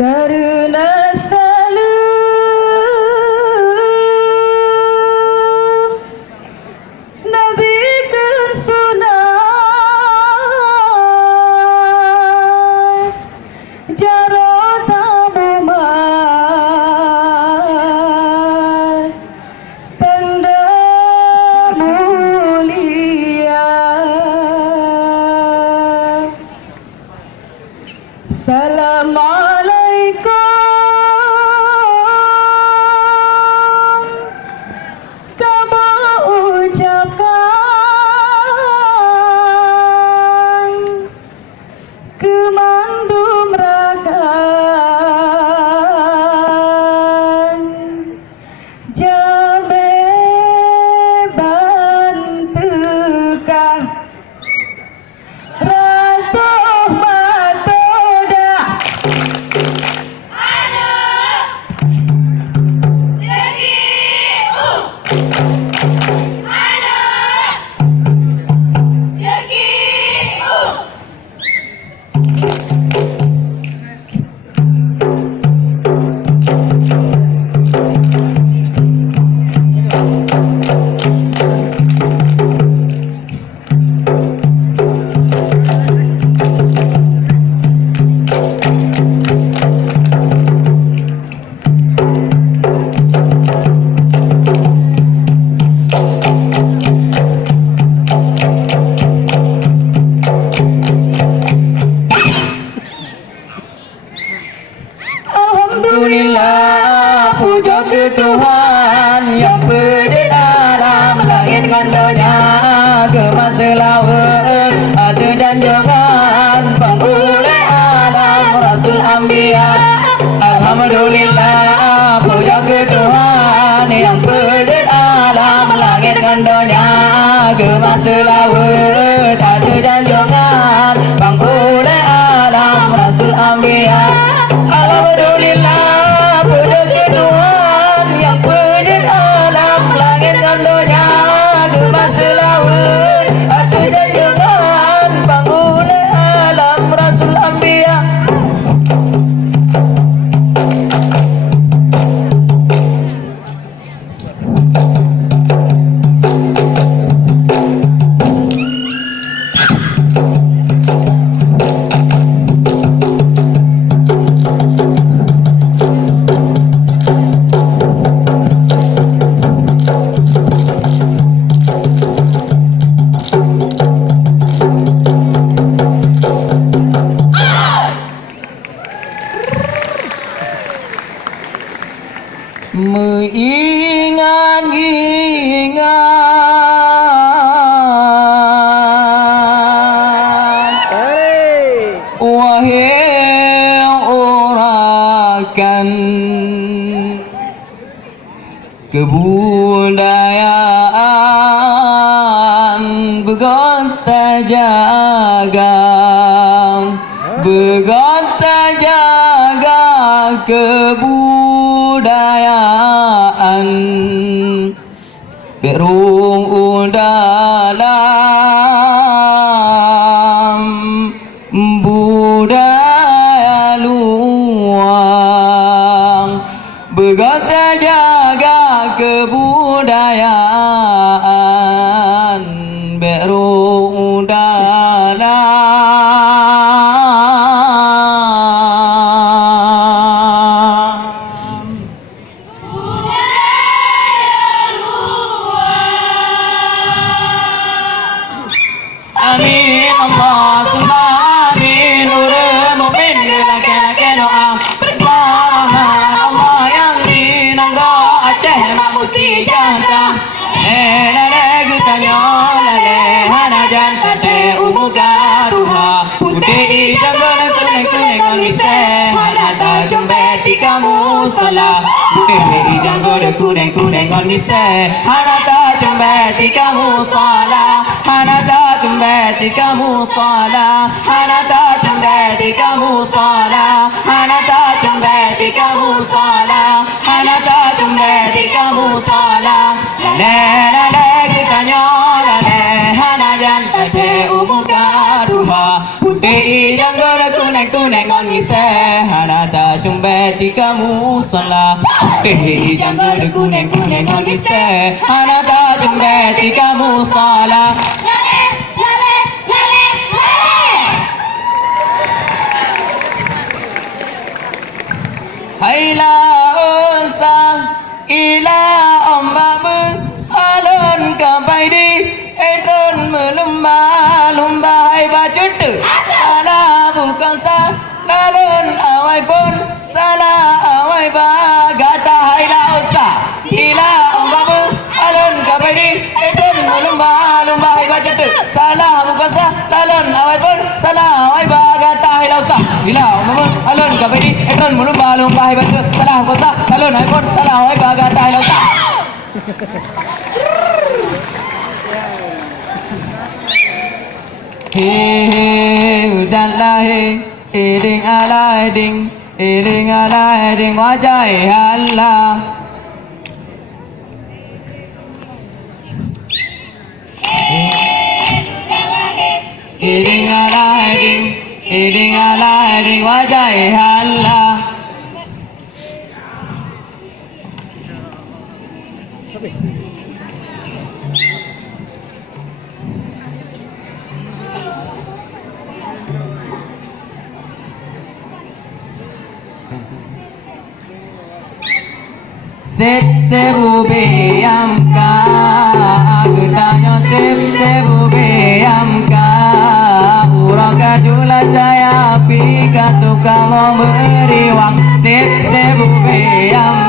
Karena selalu Nabi kan sunat Jarot amumat Tanda mulia Assalamualaikum Kamu ucapkan Kemandum rakan Jabe bantukan Ratuh matoda Alhamdulillah, puja ke Tuhan yang berdiri dalam langit dan dunia, kemaslahan ada dan jangan pengulai Adam Rasul Anbiya. Alhamdulillah, puja ke Tuhan yang berdiri dalam langit dan dunia, kemaslahan ada dan jangan pengulai Adam Rasul Anbiya. Alhamdulillah, puja ke Tuhan yang berdiri dalam langit dan dunia, kemaslahan hati dan jangan bangunai alam Rasul Anbiya. Mengingat-ingat wahai orakan kebudayaan begota jaga kebudayaan berung dalam budaya luang begota jaga kebudayaan berung dalam amin Allah summa amin nurul mu'min laki-laki doa berpahala Allah yang minang doa Aceh mamusi janta lele gutanya lele hanajan kate umuga ruha putih hijau kuning-kuning ngonise hanata jombeti kamu salah putih hijau kuning-kuning ngonise hanata jombeti kamu salah hanata jombeti kamu salah hanata jombeti kamu salah hanata jombeti kamu salah hanata jombeti kamu salah lele gutanya lele hanajan kate umuga ruha putih hijau kuning-kuning ngonise hanata tika musala Tehi janggur kuning-kuning ngonise Anata jembe tika musala Haila unsa ila ombamu alon kapai di edon lumba hai bacut ala bukan sa lalon awai pun salah awai ba gata haila unsa ila ombamu alon kapai di edon lumba hai bacut salah bukan sa lalon awai pun salah awai ba gata haila unsa ila ombamu alon kapai di edon lumba hai bacut salah bukan sa lalon awai pun salah awai ba gata haila unsa udan lahe ding ala ding wajah Allah ding ala ding wajah Allah Sebu beyamka agutanya sebu beyamka uraga jula caya pika tukang memberi wang sebu beyam